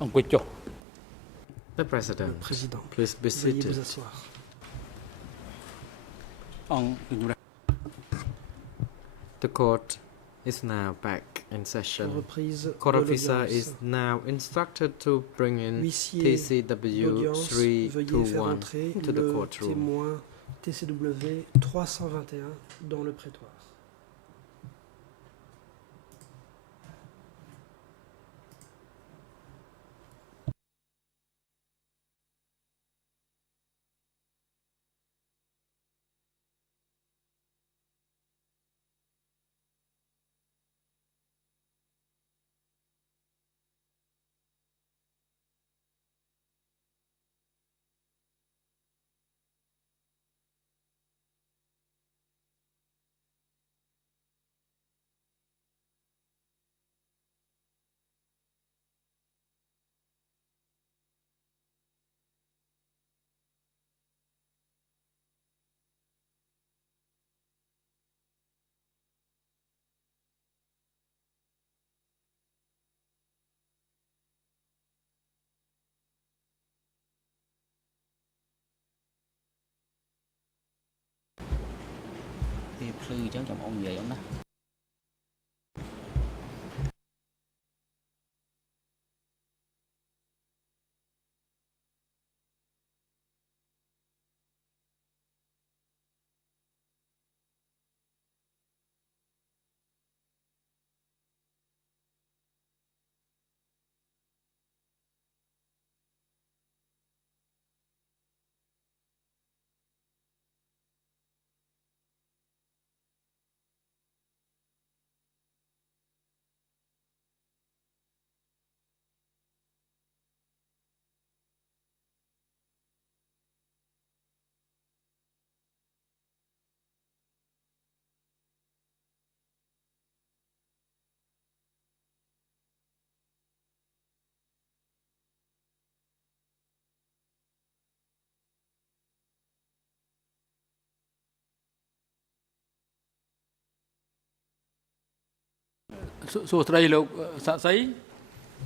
The President, Le président, please be veuillez seated. vous asseoir. The court is now back in session. Reprise Court de officer l'audience. is now instructed to bring in Huissier TCW d'audience, veuillez faire 321 entrer to the le courtroom. témoin TCW 321 dans le prétoire.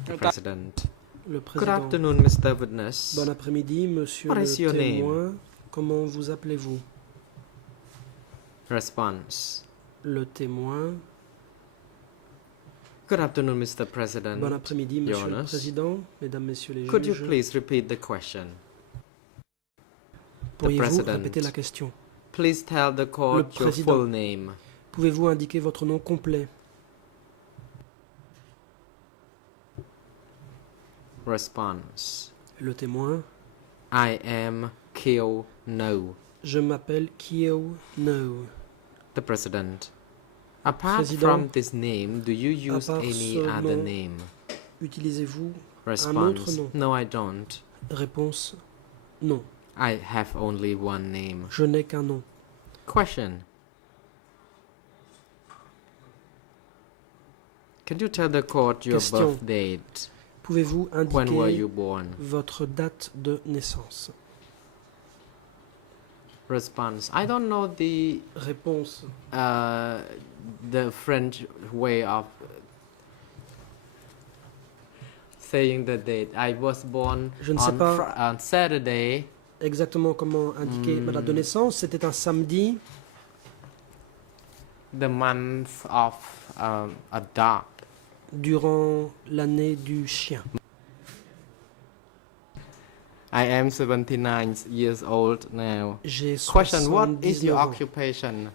The President. Le Good président. afternoon, Mr. Witness. Bon après-midi, monsieur What le is your témoin. Comment vous appelez-vous? Response. Le témoin. Good afternoon, Mr. President. Bon après-midi, monsieur Your le Honor. président, mesdames, messieurs les Could you juges. please repeat the question? Pourriez-vous President. répéter la question? Please tell the court your Président. full name. Pouvez-vous indiquer votre nom complet? Response. Le témoin. I am Kyo No. Je m'appelle Kyo No. The President. Apart Président. from this name, do you use part any ce other nom. name? Utilisez-vous un autre Response. nom? No, I don't. Réponse. Non. I have only one name. Je n'ai qu'un nom. Question. Can you tell the court your Question. birth date? Pouvez-vous When were you indiquer born? votre date de naissance? Response. I don't know Réponse. the French way of saying the date. I was born Je ne sais pas on Saturday, exactement comment indiquer ma date de naissance. C'était un samedi, the month of a dog. durant l'année du chien. I am 79 years old now. J'ai Question. What is 79 your ans. occupation?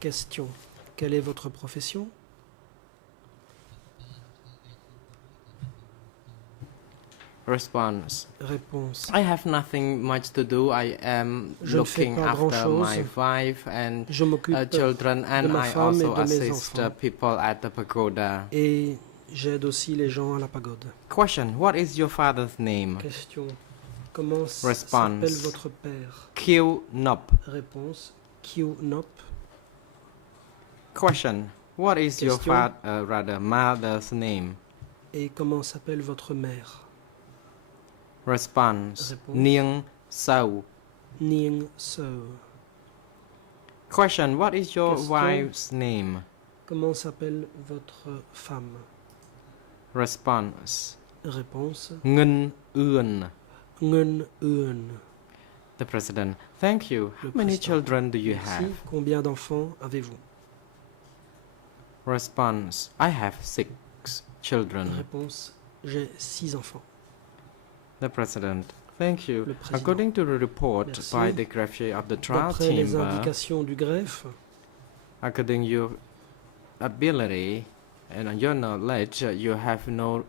Question. Quelle est votre profession? Response. Réponse. I have nothing much to do. I am Je ne fais looking pas after grand-chose. my wife and Je m'occupe children, and ma I femme et also de mes assist enfants. people at the pagoda. et j'aide aussi les gens à la pagode. Question. What is your father's name? Question. Comment Response. s'appelle votre père? Kyo Nop. Réponse. Kyo Nop. Question. What is your Question. mother's name? Et comment s'appelle votre mère? Response. Réponse. Niang Sao. Ning So. Question. What is your Question. wife's name? Comment s'appelle votre femme? Response. Réponse. Ngân ươn. Ngân ươn. The President. Thank you. How many Président. children do you Merci. have? Combien d'enfants avez-vous? Response. I have 6 children. Réponse. J'ai 6 enfants. The President. Thank you. Le Président. According to the report Merci. by the greffier of the trial D'après les chamber, indications du greffe, according to your ability and your knowledge, you have no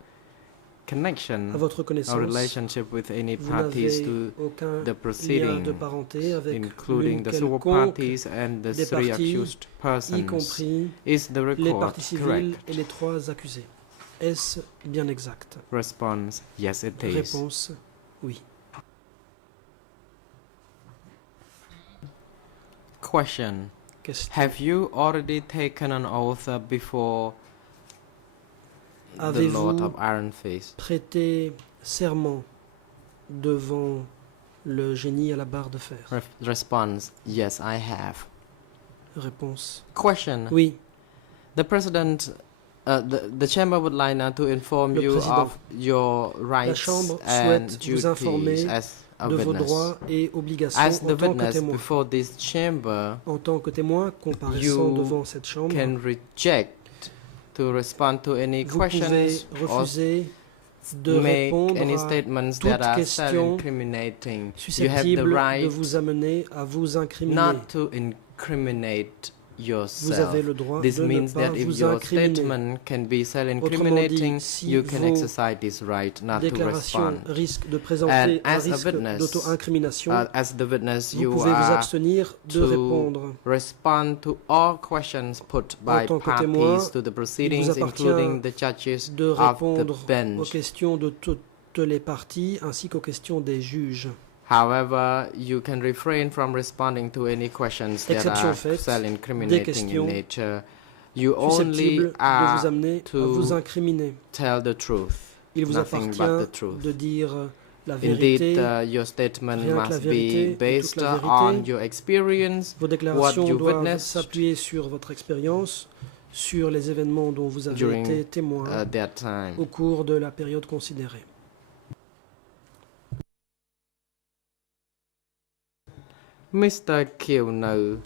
connection à votre or connaissance, relationship with any vous parties n'avez to aucun the lien proceeding, de parenté avec including l'une the civil quelconque, parties and the des 3 parties, accused y persons. compris Is the les record parties civiles correct? et les 3 accusés. Est-ce bien exact? Response. Yes, it is. Réponse. Oui. Question. Question. Have you already taken an oath before the Lord Avez-vous of Iron Fist? prêté serment devant le génie à la barre de fer? Response. Yes, I have. Réponse. Question. Oui. The President, the Chamber would like now to inform Le you Président. of your rights Chambre and souhaite vous informer duties as a De vos witness. droits et obligations As en the tant que witness témoin. before this chamber, En tant que témoin comparaissant You devant cette chambre, can reject to respond to any vous pouvez questions or refuser de make répondre any à statements toute that are question self-incriminating. You have the susceptible de right vous amener à vous incriminer. not to incriminate Vous yourself. avez le droit This de ne means pas that if vous your incriminer. statement can be Autrement self-incriminating, dit, si you can vos exercise this right not to Déclaration respond. risque de présenter And un as a risque witness, d'auto-incrimination. As the witness, Vous you pouvez vous are abstenir de to répondre. respond to all questions put by tant que parties témoin, to the il proceedings, vous appartient including the judges de of the répondre aux bench. questions de toutes les parties ainsi qu'aux questions des juges. However, you can refrain from responding to any questions that Exception are faite, des self-incriminating in questions nature. You only susceptibles de vous are amener à to vous incriminer. tell the truth, Il vous nothing but appartient the truth. de dire la vérité. Indeed, your statement rien que la must vérité et be toute based la vérité. on your experience, Vos what déclarations you doivent witnessed s'appuyer sur votre expérience, sur les événements dont vous avez during été témoin that time. au cours de la période considérée. Mr. Kieu-no,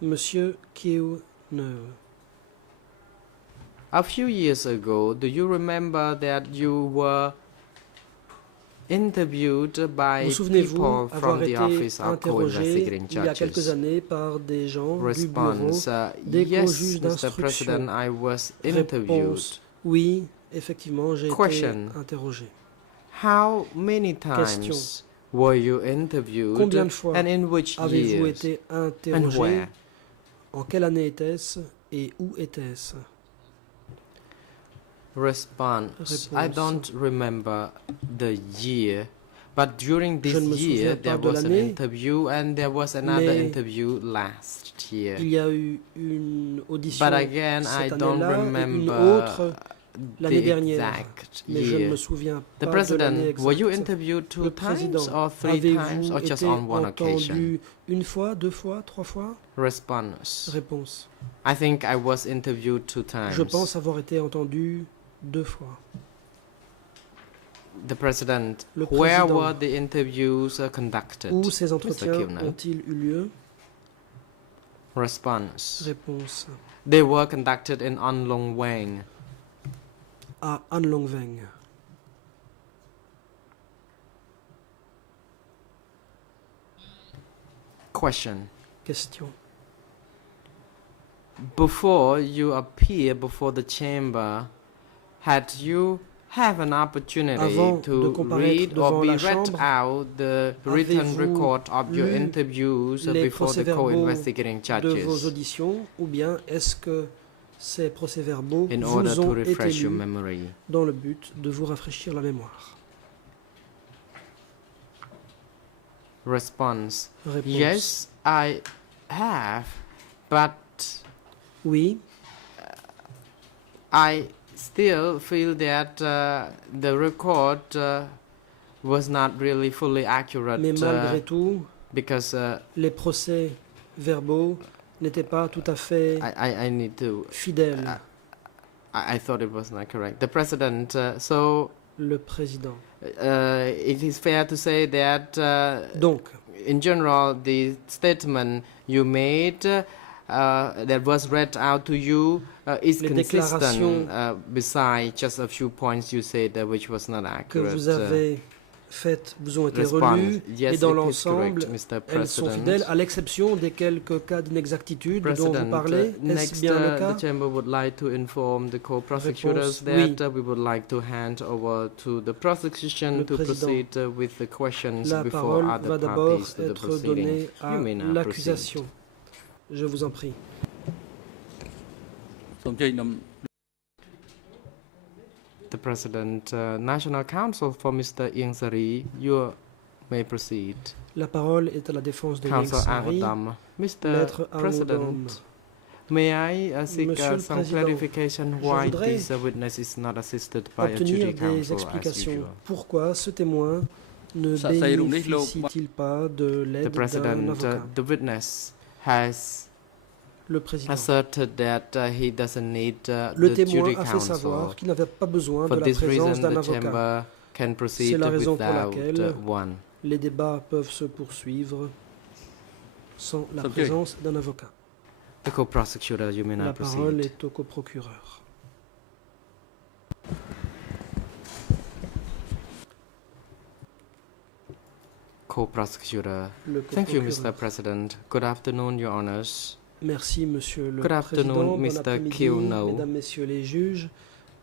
Monsieur Kieu Ne, a few years ago, do you remember that you were interviewed by vous souvenez-vous people from avoir the été office of interrogé co-investigating il y a quelques judges? années par des gens du bureau Response, des yes, co-juges Mr. d'instruction. President, I was interviewed. Réponse, oui, effectivement, j'ai été Question. interrogé. How many Question. times were you interviewed Combien de fois and in which Avez-vous years été and interrogé? where? En quelle année était-ce et où était-ce? Response, I Réponse. don't remember the year, but during this Je ne me souviens year pas there de was an l'année, interview and there was another mais interview last year. Il y a eu une audition But again, I cette don't année-là et une remember autre l'année the dernière. exact Mais je ne me year. souviens The pas de l'année President, were you exacte. interviewed 2 Le times Président, or 3 times avez-vous or just été on one occasion? entendu une fois, 2 fois, 3 fois? Response, Réponse. I think I was interviewed 2 times. Je pense avoir été entendu 2 fois. The President, Le where Président. were the interviews conducted? Où ces entretiens Kieu-no. ont-ils eu lieu? Response, Réponse. they were conducted in An Long Wang. À An Long Veng. Question. Question. Before you appear before the chamber, had you have an opportunity Avant de to comparaître read or devant be la read chambre, out the written avez-vous record of your lu interviews les before the procès-verbaux co-investigating de vos judges auditions ou bien est-ce que ces procès-verbaux in order vous to ont été refresh your lus memory? dans le but de vous rafraîchir la mémoire? Response. Réponse. Yes, I have, but Oui, I still feel that the record was not really fully accurate mais malgré tout, because les procès-verbaux n'étaient pas tout à fait I need to. fidèles. I thought it was not correct. The President. So Le président. It is fair to say that Donc, in general, the statement you made that was read out to you is Les consistent déclarations besides just a few points you said which was not que accurate. vous avez faites vous ont été Response. relues Yes, et dans it is l'ensemble, correct, Mr. elles sont President. fidèles à l'exception des quelques cas d'inexactitude dont vous President, parlez. Est-ce next, bien le cas? the chamber would like to inform the co-prosecutors Réponse, oui. that we would like to hand over to the prosecution Le to président. proceed with the questions La before parole other va d'abord parties to the être proceeding. donnée à You may now l'accusation. Je vous en prie. The President, National Counsel for Mr. Ieng Sari, you may proceed. La parole est à la défense de Counsel Ieng Sari. Angodam. Mr. Maître President, Angodam. may I seek Monsieur le some Président, clarification je why voudrais this witness is not assisted by a Obtenir jury des counsel as explications. usual? Pourquoi ce témoin ne Ça irait nicht, bénéficie-t-il pas de The l'aide d'un President, avocat? the witness has Le président. asserted that he doesn't need Le the témoin jury a fait counsel. savoir qu'il n'avait pas besoin de For la this présence reason, d'un the avocat. chamber can proceed C'est la raison pour without laquelle one. Les débats peuvent se poursuivre sans la Ok. présence d'un avocat. The co-prosecutor, you may now La parole proceed. est au coprocureur. Co-prosecutor. Le Thank you, Mr. coprocureur. President. Good afternoon, Your Honors. Merci, Monsieur le Good afternoon, Président. Bon Mr. après-midi, Kiuno. Mesdames, Messieurs les juges.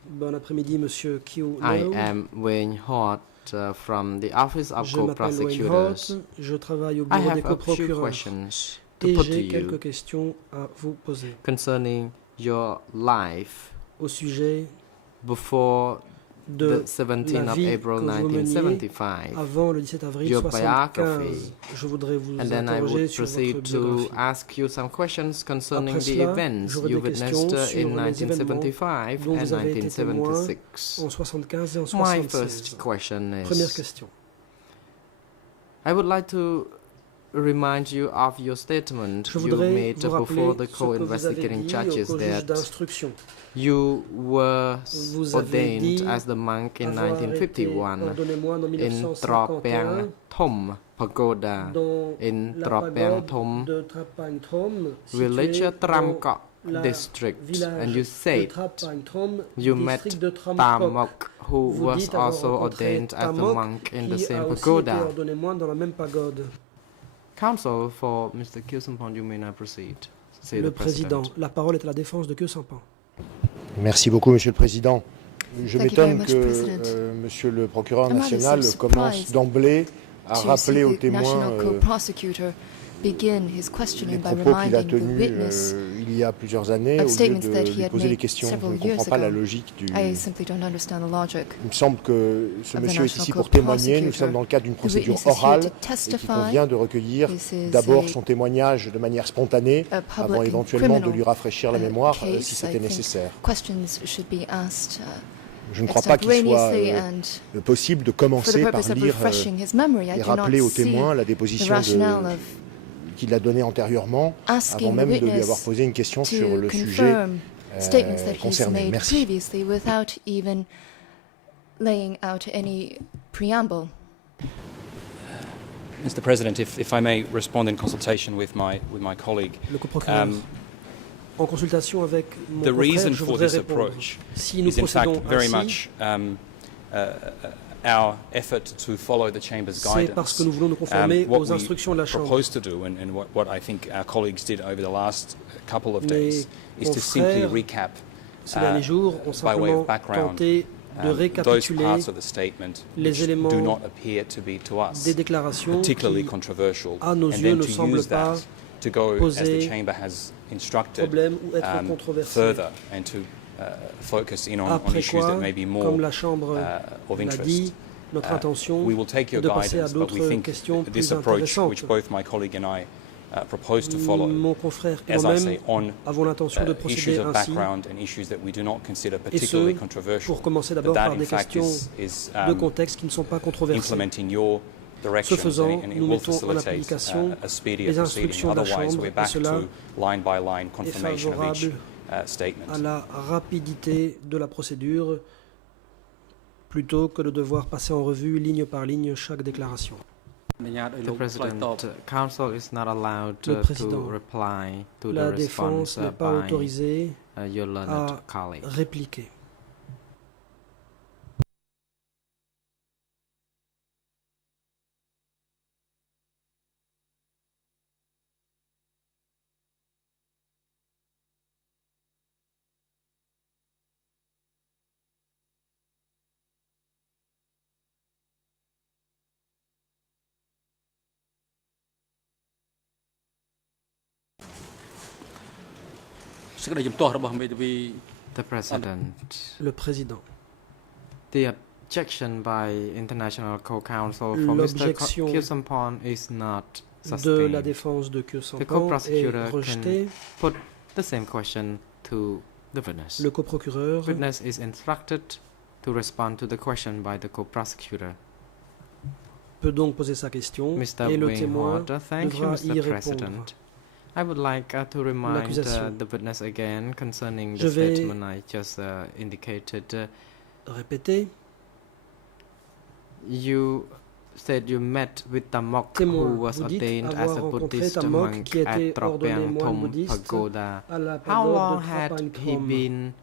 Bon après-midi, Monsieur Kiuno. I am Wayne Hort from the Office of Je m'appelle Wayne Hort. Co-prosecutors. Je travaille au I bureau des have a few coprocureurs. questions to Et put to j'ai you quelques questions à vous poser concerning your life au sujet before de the 17th la of vie April que vous meniez 1975. avant le 17 avril Your 1975. biography. Je voudrais vous And then I interroger would sur votre proceed to biographie. ask you some questions concerning Après the cela, events j'aurai you des questions witnessed sur in les événements 1975 dont and vous avez été témoin 1976. en 75 et en My 76. first question Première is, question. I would like to remind you of your statement Je you voudrais made vous before rappeler the ce que vous avez co-investigating dit judges au juge that d'instruction. you were Vous avez ordained dit as the monk in avoir été 1951 ordonné-moi en in 1951 Tropang Thom Pagoda dans in la Tropang pagode Thom de Trapang Thom, village située Tram dans Kok la district, village and you de said Trapang Thom, you met district de Tram Tam Kok. Mok, who Vous was dites avoir also rencontré ordained as Tam the Mok, monk in the qui same a aussi été pagoda. ordonné moine dans la même pagode. Counsel for Mr. Kyusampon, you may now proceed. Say Le the President. président, la parole est à la défense de Kyo Sampan. Merci beaucoup, Monsieur le Président. Je Thank you very m'étonne much, que President. Monsieur le procureur I'm rather national commence surprised d'emblée à to see rappeler aux the témoins national co-prosecutor begin his les questioning by propos qu'il a reminding the tenus witness il y a plusieurs années, of au lieu statements de that he lui had poser des made questions. Je several ne comprends years pas la ago. logique du... I simply don't understand the logic. Il me semble que ce of the monsieur est ici national pour témoigner. Nous co-prosecutor. sommes dans le cadre d'une The procédure witness is here orale to et qu'il testify. convient de recueillir This is d'abord a- son témoignage de manière spontanée a avant public éventuellement de criminal, lui rafraîchir la mémoire case. si I c'était think nécessaire. Questions should be asked Je ne crois pas qu'il soit extemporaneously and possible de for the commencer par purpose of lire refreshing his memory. I et do not rappeler aux see témoins la the déposition rationale of qu'il a donnée antérieurement, asking avant the même de lui avoir witness posé une question sur to le sujet confirm statements that he's concerné. made Merci. previously without even laying out any preamble. Mr. President, if I may respond in consultation with my colleague, Le coprocureur. En consultation avec mon the confrère, reason je for voudrais this répondre. approach Si nous is in fact procédons very ainsi, much our effort to follow the Chamber's c'est parce guidance. que nous voulons nous conformer What aux instructions de la we Chambre. propose to do, and what I think our colleagues did over the last couple of Mes days, is to simply confrères, recap Ces derniers jours ont by way simplement of background tenté de those récapituler parts of the statement les which éléments do not appear to be to us des déclarations particularly qui, controversial, à nos and yeux, then ne to semblent use pas that to go, as the poser Chamber has instructed, problème ou être controversé. further and to focus in on Après issues quoi, that may be more comme la Chambre of l'a interest. dit, notre intention We will take your est de passer à guidance, but we d'autres think questions this plus approach, intéressantes. which both my colleague and I propose to follow, Mon confrère et as I moi-même say, on avons l'intention de issues procéder of ainsi, background and issues that we do not consider et particularly ce, controversial. pour commencer But d'abord that, par in des fact, questions is de contexte qui ne sont pas controversées. implementing your Ce directions, faisant, and it nous will mettons en facilitate application a speedier les proceeding. instructions de la Otherwise, Chambre, we're et back cela to line-by-line est confirmation of each favorable statement. à la rapidité de la procédure plutôt que de devoir passer en revue ligne par ligne chaque déclaration. អនុញ្ញាតឲ្យ The លោកឆ្លើយ President, តប counsel is not allowed Le to Président, reply to La the response défense n'est pas by autorisée your learned à colleague. répliquer. The President, Le Président, the objection by International Co-Counsel for Mr. L'objection Kyusampon is not de la sustained. défense de The Kyosampan est co-prosecutor rejetée. can put the same question to the witness. Le coprocureur Witness is instructed to respond to the question by the co-prosecutor. peut donc poser sa question Mr. et le témoin Wingholder, thank you, devra y Mr. répondre. President. I would like to remind L'accusation. the witness again concerning Je the vais statement I just indicated. Répéter. You said you met with Tamok, Témoin, who was vous dites ordained as avoir a rencontré Buddhist Tamok, monk qui était at ordonné Tropang moine Thom bouddhiste Pagoda. à la How long pagode de had Trapagne he Thom. been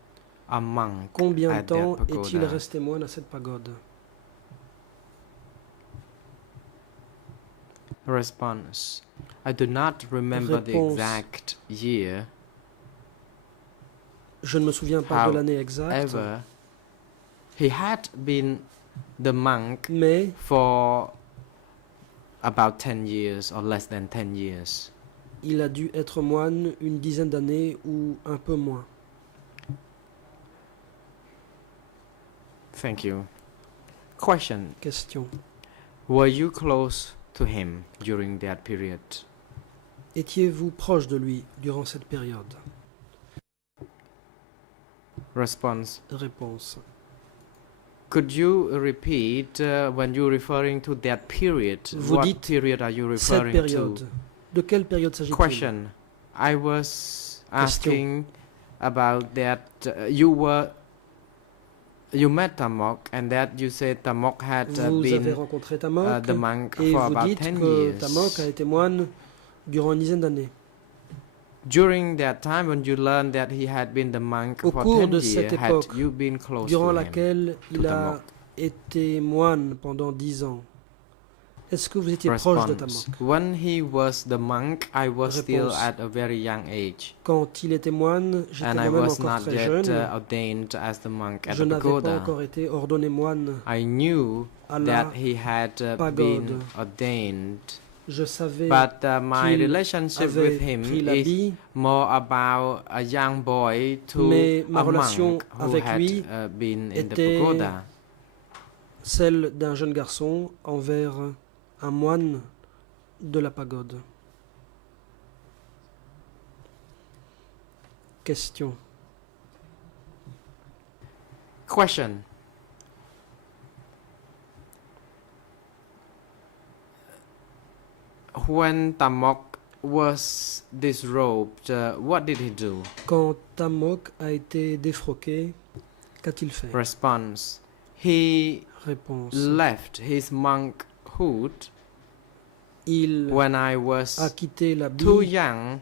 a monk Combien de at temps that est-il pagoda? resté moine à cette pagode? Response. I do not remember the Réponse. exact year. Je ne me souviens pas de l'année exacte, However, he had been the monk mais for about 10 years or less than 10 years. il a dû être moine une dizaine d'années ou un peu moins. Thank you. Question. Question. Were you close to him during that period? Étiez-vous proche de lui durant cette période? Response. Réponse. Could you repeat when you're referring to that period? Vous What dites period are you Cette referring période. to? De quelle période s'agit-il? Question. I was asking about that you met Tamok and that you said Tamok had Vous avez been rencontré Tamok the monk et for vous about dites 10 que years. Tamok a été moine durant une dizaine d'années. During that time when you learned that he had been the monk Au for cours 10 de years, cette had époque, you been close durant to him? laquelle il a Tamok. été moine pendant 10 ans. Est-ce que vous étiez proche de Response. Tamok? When he was the monk, I was still Réponse. at a very young age. Quand il était moine, j'étais And I moi-même was encore not très yet jeune. ordained as the monk at Je the n'avais pas pagoda. encore été ordonné moine I knew à la that he had pagode. been ordained, Je savais but my qu'il relationship avait with him pris is l'habit, more about a young boy to mais ma a relation monk who avec had lui been in the était pagoda. celle d'un jeune garçon envers un moine de la pagode. Question. Question. When Tamok was disrobed, what did he do? Quand Tamok a été défroqué, qu'a-t-il fait? Response. He Réponse. left his monkhood Il when I was a quitté too l'habit young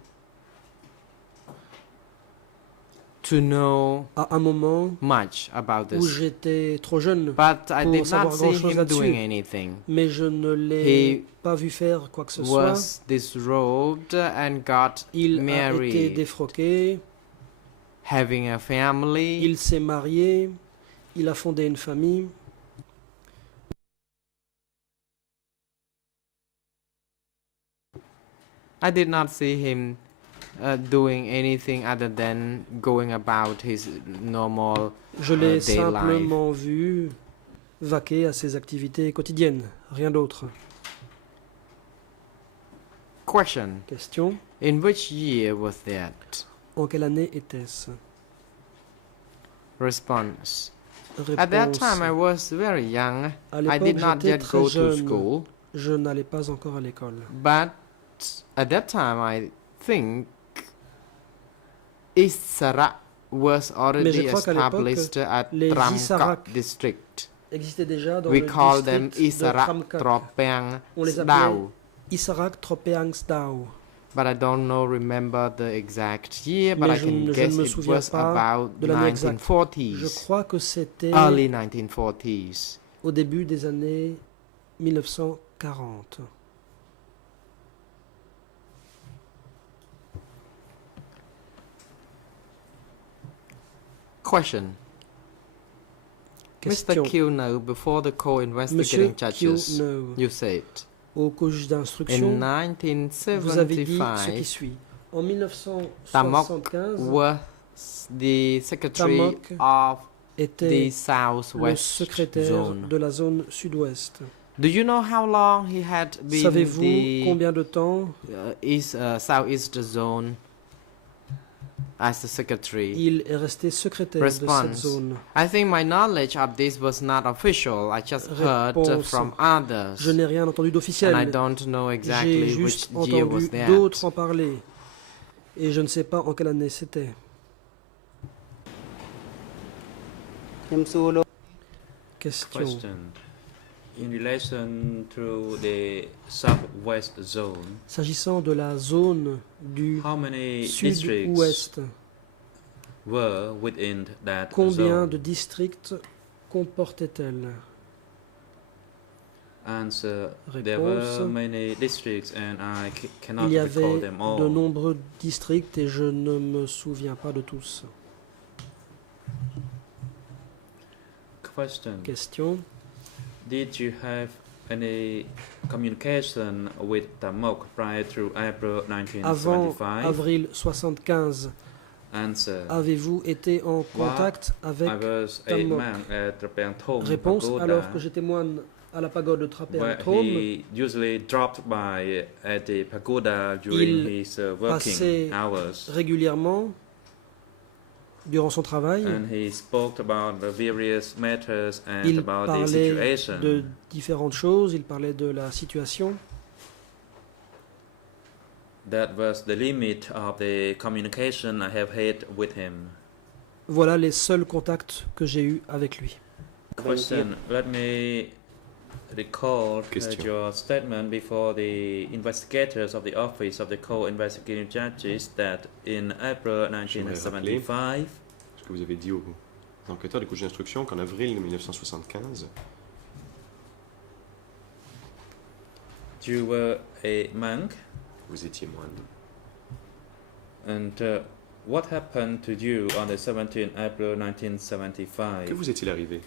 to know à un moment much about où this. j'étais trop jeune, But I pour did not savoir see grand-chose him là-dessus. doing anything. mais je ne l'ai He pas vu faire quoi que ce soit. Was disrobed and got Il a été married, défroqué, having a family. il s'est marié, il a fondé une famille. I did not see him doing anything other than going about his normal Je l'ai day life. simplement vu vaquer à ses activités quotidiennes, rien d'autre. Question. Question. In which year was that? En quelle année était-ce? Response. At that Réponse. time I was very young. À I l'époque, did not j'étais yet très go to jeune. school. Je n'allais pas encore à l'école. But at that time I think Isara was Mais je already crois qu'à l'époque, established at les Tramkak Isarak district. existaient déjà dans We le call them district de Isarak Kramkak. Tropeang On les appelait Sdao. Isarak Tropeangsdao. But I don't know, remember the exact year, but Mais I je can ne guess me it souviens was pas about de l'année exacte. Je 1940s, crois que c'était early 1940s. au début des années 1940. Question. Mr. Question. Kilno, before the co-investigating Monsieur judges, Kilno, you said, au juge in d'instruction, vous avez dit ce qui 1975, suit. En Tamok 1975, was the secretary Tamok of the était le Southwest secrétaire Zone. de la zone sud-ouest. Do you know how long he had been Savez-vous the combien de temps Southeast Zone as the secretary? il est resté secrétaire de cette Response. zone? I think my knowledge of this was not official. I just heard Réponse. from others. Je n'ai rien entendu And I d'officiel. don't know J'ai exactly juste which year was entendu that. d'autres en parler. Et je ne sais pas en quelle année c'était. Question. Question. In relation to the southwest zone, S'agissant de la zone du how many districts sud-ouest, were within that combien zone? de districts comportait-elle? Answer. There were Réponse. many districts and I cannot Il y recall avait them all. de nombreux districts et je ne me souviens pas de tous. Question. Question. Did you have any communication with Tamok prior to April Avant 1975? avril 75, Answer. avez-vous été en contact avec I was a Tamok? man at Trapeang Thom Réponse. Pagoda, Alors que j'étais moine à la pagode de where Trapeang-Thom, he usually dropped by at the pagoda during Il his passait working hours, régulièrement durant son travail. and he spoke about the various matters and Il about the parlait situation. de différentes choses, il parlait de la situation. That was the limit of the communication I have had with him. Voilà les seuls contacts que j'ai eus avec lui. Question. Let me recall Question. your statement before the investigators of the Office of the Co-Investigating Judges that in April J'aimerais 1975, Ce que vous avez dit aux enquêteurs des couches d'instruction qu'en avril 1975, you were a monk, vous étiez moine. and what happened to you on the 17th April Que 1975 vous est-il arrivé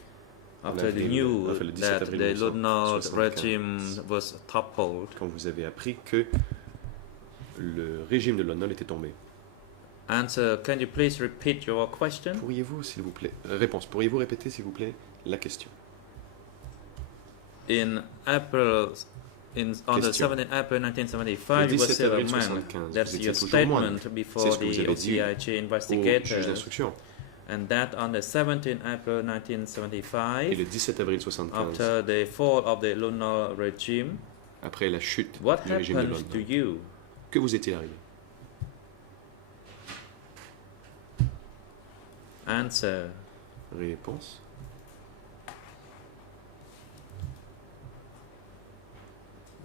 after the avril- news enfin, le 17 that avril the Lunar 1975. regime was toppled? quand vous avez appris que le régime de Lon Nol était tombé? Answer. Can you please repeat your question? Pourriez-vous, s'il vous plaît, réponse, pourriez-vous répéter, s'il vous plaît, la question? In April, on the Question. 17th April 1975, Le you were 17 still a avril man. 75, That's vous your étiez toujours moine. statement before C'est ce que vous the avez dit OCIG Au juge investigators. d'instruction. And that on the 17th April Et 1975, le 17 avril 75, after the fall of the Lunar regime, après la chute what du régime de Lon happened to Nol, you? que vous est-il arrivé? Answer. Réponse.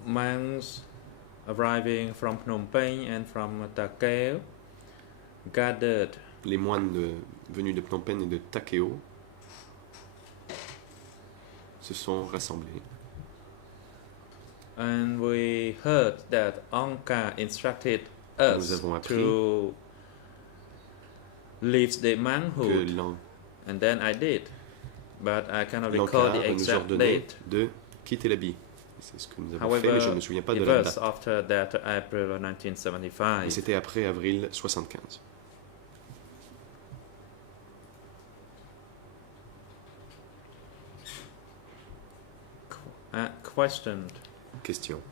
Monks arriving from Phnom Penh and from Takeo gathered Les moines venus de Phnom Penh et de Takeo se sont rassemblés. and we heard that Angkar instructed Nous us avons appris to leave the Que monkhood, and then I did, but I cannot recall the l'Ankara nous exact ordonnait date. de quitter l'habit. C'est ce que nous avons fait, mais je ne However, me souviens pas it de la was date. after that April Et 1975. c'était après avril 75. Question. Question.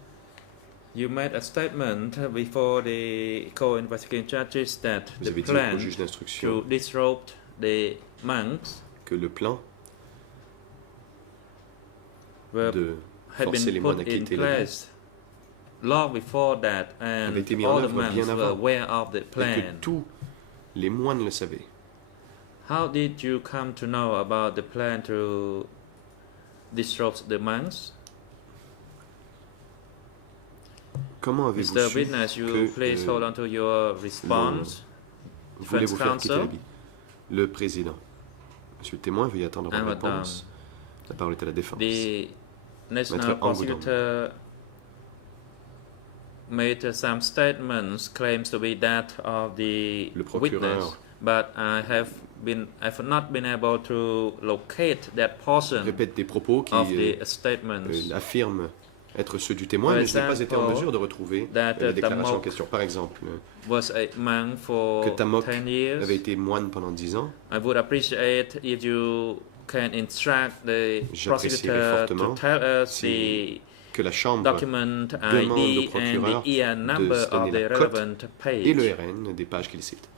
You made a statement before the co-investigating judges that Vous the avez dit au plan juge to d'instruction disrupt the monks que le plan were, de had forcer les been moines à put in quitter l'habit place long before that, and avait été mis en all the œuvre monks bien were avant, aware of the et que plan. tous les moines le savaient. How did you come to know about the plan to disrupts the monks. Comment avez-vous Mr. su Witness, you que please hold on to your response. voulez-vous faire quitter Counsel. l'habit? Le président. Monsieur le témoin, veuillez attendre And votre Madame, réponse. La parole est à la défense. The national Maître Angoudon. prosecutor made some statements, claims to be that of the Le procureur witness, but I've not been able to locate that portion répète des propos qui of the statements. affirment être ceux du témoin, For mais je n'ai pas été en example, mesure de retrouver that, la déclaration en Tamok question. Par exemple, Was a monk for que Tamok 10 years. avait été moine pendant 10 ans. I would appreciate if you can instruct the J'apprécierais prosecutor to fortement tell us si- que la the Chambre document demande ID au and procureur the EN de number se donner of the la cote relevant et le page. RN des pages qu'il cite.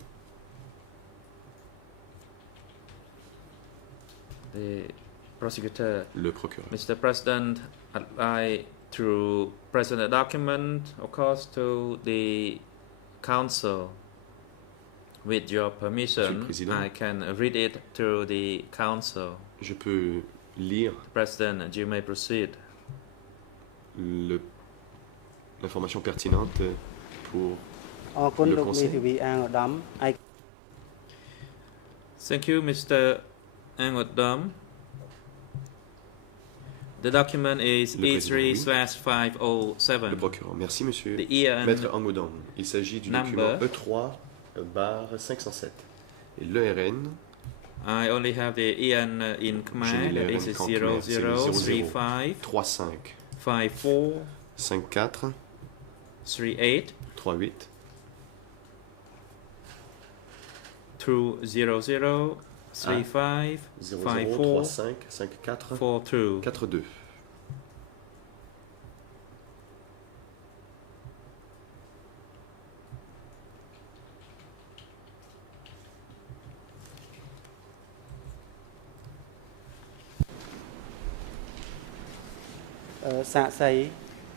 The prosecutor, Le procureur. Mr. President, I to present a document, of course, to the council. With your Monsieur le permission, Président. I can read it to the council. Je peux lire President, you may proceed. l'information pertinente pour អរគុណ Le លោក conseil. មេធាវីអាងឧត្តមឯក Thank you, Mr. Angodam. The document is Le président, le E3/507. procureur. Merci, monsieur. The EN Maître Angodon, il s'agit du Number. document E3/507. Et l'ERN, I only have the EN in Khmer. le This RN is en Khmer, c'est le 0035 35 54 54 38 38 through 00 35 00 54 35 54 42. 42. Ờ, សាកសី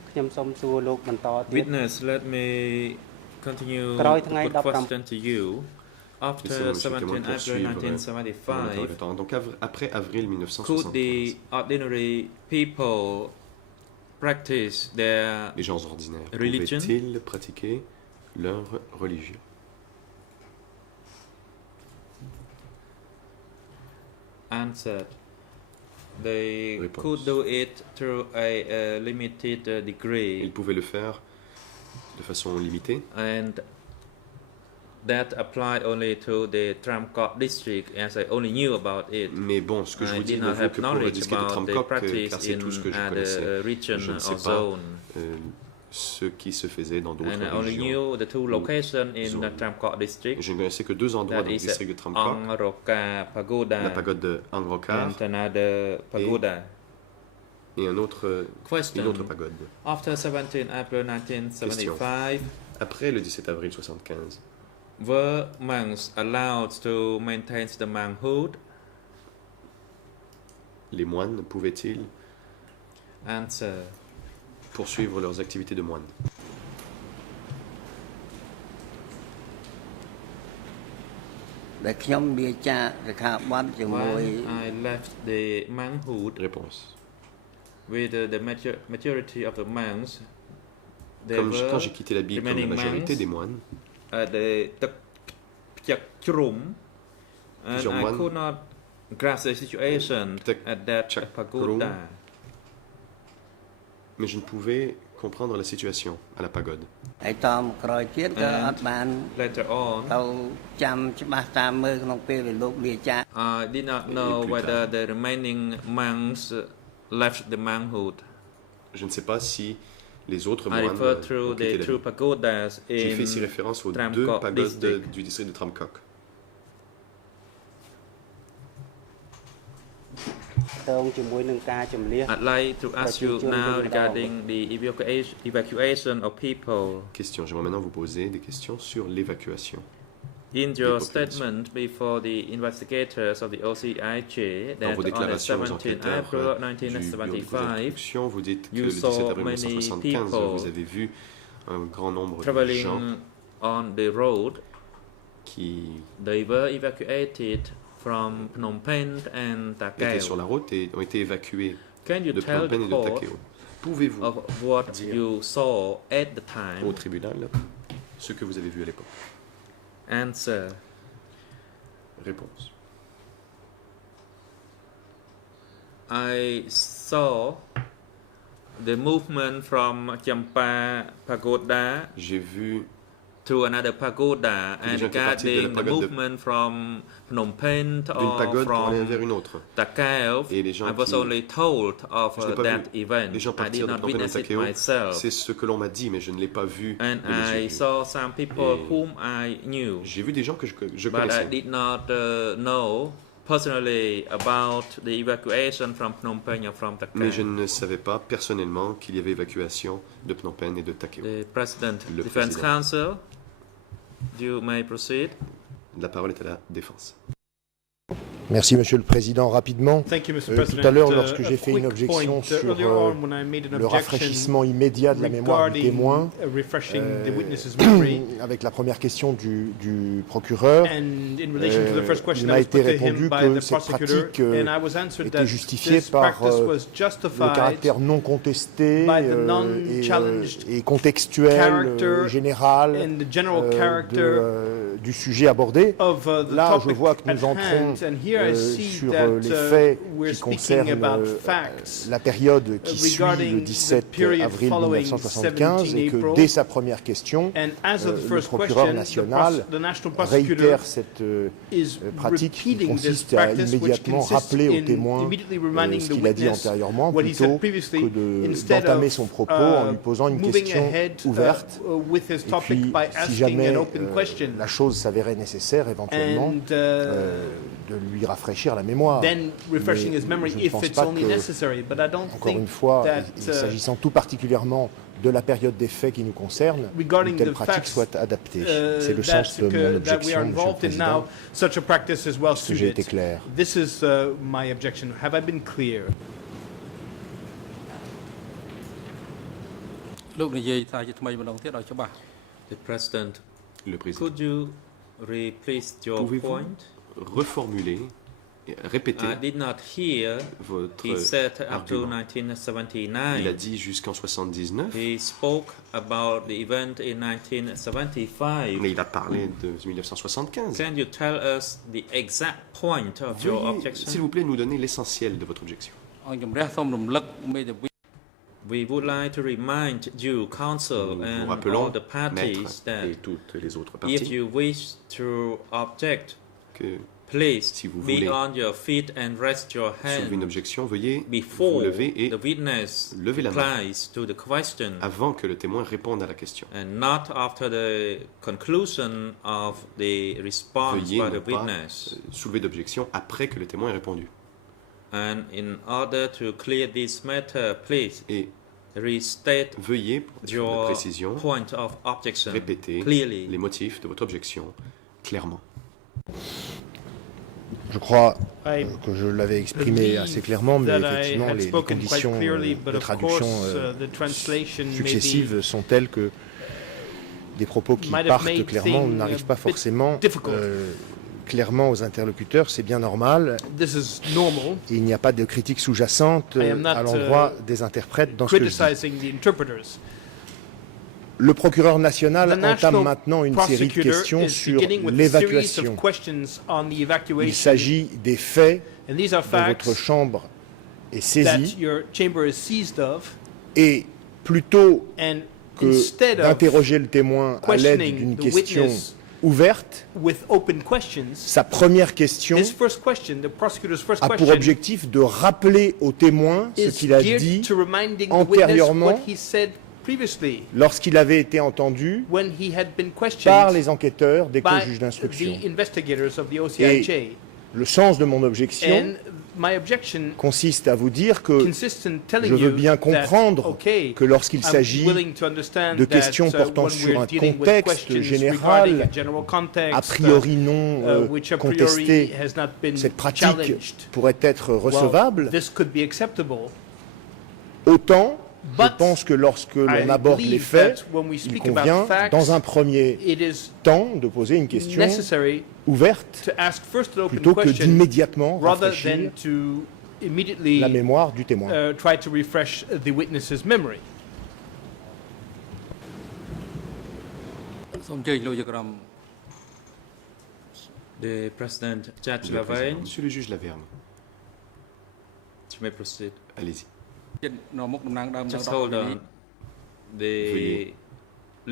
ខ្ញុំសូមសួរលោកបន្តទៀត Witness, let me continueក្រោយ to ថ្ងៃ put 15 question to you. After Laissez-moi, monsieur le témoin, 17 April poursuivre, Pendant 1975, le temps. Donc après avril could 1975, the ordinary people practice their les gens ordinaires religion? pouvaient-ils pratiquer leur religion? answer? They Réponse. could do it through a limited degree, Ils pouvaient le faire de façon limitée, and that applied only to the Tramkot district, as I only knew about it. mais bon, ce que je I vous dis did ne not vaut have que pour le knowledge district de about the Tramkok, practice car c'est in tout ce que je other connaissais. region Je ne sais or pas zone. Ce qui se faisait dans d'autres And I only régions. knew the two locations in zone. the Tramkot district. Je ne connaissais que deux endroits That dans le is district de Tramkok, Angroka Pagoda la pagode de Angrokar and another pagoda. et une autre Question. pagode. After 17 April 1975, Après le 17 avril 1975, were monks allowed to maintain the monkhood? les moines pouvaient-ils Answer. poursuivre leurs activités de moines? ដែលខ្ញុំវាចាសិក្ខាបទជាមួយ When I left the monkhood Réponse. with the majority of the monks, they Quand were j'ai quitté la Bible comme la remaining majorité monks des moines, at the Pchak Chrum, and Plusieurs I moines. could not grasp the situation Pchak at that Chrum. pagoda. mais je ne pouvais comprendre la situation à la pagode. ហើយតមកក្រោយទៀតក៏អត់បាន Later on, ទៅចាំច្បាស់តាមមើលក្នុងពេលដែលលោកលាចា I did not Et know plus whether tard. the remaining monks left the monkhood. Je ne sais pas si les autres I moines refer ont through quitté the la two Bible. pagodas J'ai fait ici in référence aux Tramkok deux pagodes district. du district de Tramkok. តងជាមួយនឹងការជំនះ I'd like to ask you now regarding the evacuation of people. Question. J'aimerais maintenant vous poser des questions sur l'évacuation. In your populations. statement before the investigators of the OCIJ Dans that vos on the déclarations aux 17 enquêteurs April du bureau de vos 1975, instructions, vous dites que you le 17 saw avril many 1975, people vous avez vu un grand nombre de traveling gens on the road, qui they were evacuated from Phnom Penh and étaient sur Takeo. la route et ont été évacués Can you de tell Phnom Penh the et de court Takeo. Pouvez-vous of what dire you saw at the time? au tribunal ce que vous avez vu à l'époque? Answer. Réponse. I saw the movement from Champa Pagoda J'ai vu to another pagoda les and gens étaient partis de la regarding the pagode de- movement from Phnom Penh d'une or pagode pour aller from vers une autre. Takeo. Et les gens I was qui- only told of Je n'ai pas that vu event. les gens I partir did de not Phnom Penh et witness it Takeo. myself. C'est ce que l'on m'a dit, mais je ne l'ai pas vu. And de mes I yeux. saw some people Et whom I knew, J'ai vu des gens que je but I connaissais. did not know personally about the evacuation from Phnom Penh or from Mais je Takeo. ne savais pas personnellement qu'il y avait évacuation de Phnom Penh et de Takeo. The President, Le Defense président. Council, you may proceed. La parole est à la défense. Merci, Monsieur le Président. Rapidement, Thank you, Mr. tout President. à l'heure, A lorsque j'ai fait une quick objection point. sur Earlier on, when I made an le objection rafraîchissement immédiat de la mémoire du regarding témoin, refreshing the witness's memory, avec la première question du procureur, and in relation to the first il question m'a that was été put to him répondu by que the cette prosecutor, pratique and I was answered était that justifiée this par practice was le justified caractère non contesté by the non-challenged et contextuel, character général and the general de, character du sujet abordé. of the Là, je topic vois que at nous entrons hand, and here I see sur that les faits we're qui speaking concernent about facts la période qui suit le regarding the 17 period avril following 1975 et que 17 dès sa première question, and as of the le first procureur question, national the national prosecutor réitère cette is pratique qui repeating this consiste à practice, which immédiatement consists rappeler au in témoin immediately reminding ce the qu'il a dit witness antérieurement what he plutôt said previously, que instead d'entamer of son propos en lui posant une moving question ahead ouverte. with his Et topic puis, by si asking jamais an open question. la chose s'avérait nécessaire, éventuellement, And de lui rafraîchir la mémoire. then refreshing Mais his memory je ne if pense it's pas only que, necessary. But I don't encore une think fois, that s'agissant tout particulièrement de la période des faits qui nous concerne, regarding une telle the pratique facts soit adaptée. C'est le sens de mon that we are objection, Monsieur le involved in now, Président. such a practice is well Est-ce que j'ai été suited. clair? This is my objection. Have I been clear? លោកនិយាយថាជាថ្មីម្ដងទៀតឲ្យច្បាស់ The President, Le président. could you replace your Pouvez-vous point? reformuler et répéter I did not hear. votre He said up to argument? 1979. Il a dit jusqu'en 79, He spoke about the event in 1975. mais il a parlé de 1975. Can you tell us the exact point of your Veuillez, objection? s'il vous plaît, nous donner l'essentiel de votre objection. អង្គជំរះសូមរំលឹកមេធាវី We would like to remind you, counsel, Nous and vous rappelons, all the parties, maître that et toutes les autres if parties, you wish to object, que please si vous be voulez on your feet and rest your soulever une hand objection, veuillez vous before lever et the witness lever la main replies to the question, avant que le témoin réponde à la question. and not after the conclusion of the response Veuillez by non the pas witness. soulever d'objection après que le témoin ait répondu. And in order to clear this matter, please Et restate veuillez, pour de your précision, point of objection répéter clearly. les motifs de votre objection clairement. Je crois I que je l'avais exprimé believe assez clairement, mais that I effectivement, had les spoken quite conditions clearly, but de of traduction course, the translation successives sont telles que des propos qui might have partent made clairement things n'arrivent a pas bit forcément difficult. clairement aux interlocuteurs, c'est bien normal. This is normal. Et il n'y a pas de critique sous-jacente I am not, à l'endroit des interprètes dans ce que je dis. Criticizing the interpreters. Le procureur The national entame national maintenant une série de prosecutor questions is sur beginning with a series l'évacuation. of questions on the Il evacuation, s'agit des faits and these are dont facts votre chambre est that saisie your chamber is seized of, et plutôt and que instead of d'interroger le témoin à l'aide questioning d'une the question witness ouverte, with open questions, sa première question this first question, the prosecutor's first a pour question, objectif de rappeler au témoin ce is qu'il a geared dit to reminding the witness antérieurement what he said previously lorsqu'il avait été entendu when he had been par questioned les enquêteurs des by co-juges d'instruction. the investigators of the OCIJ. Le sens de mon objection And my objection consiste à vous dire que consists in telling je veux you bien that, comprendre okay, que lorsqu'il I'm s'agit willing to understand de that, questions portant when sur we're un dealing with contexte questions général, regarding a general context, a priori non which a priori contesté, has not been cette pratique challenged, pourrait être recevable, well, this could be acceptable. autant je But pense que lorsque l'on I aborde les believe faits, that when we il speak convient, about facts, dans un premier it is temps, de poser une question necessary ouverte to ask first an open plutôt que question d'immédiatement rather rafraîchir than to immediately la mémoire du témoin. try to refresh the witness's memory. សូមអញ្ជើញលោកយាយក្រម The President Judge Le président. Lavergne, Monsieur le juge Lavergne, you may proceed. allez-y. ចិត្តនៅមុខតំណាងដើមនៅ Just ដល់ hold ពេលនេះ on. The Veuillez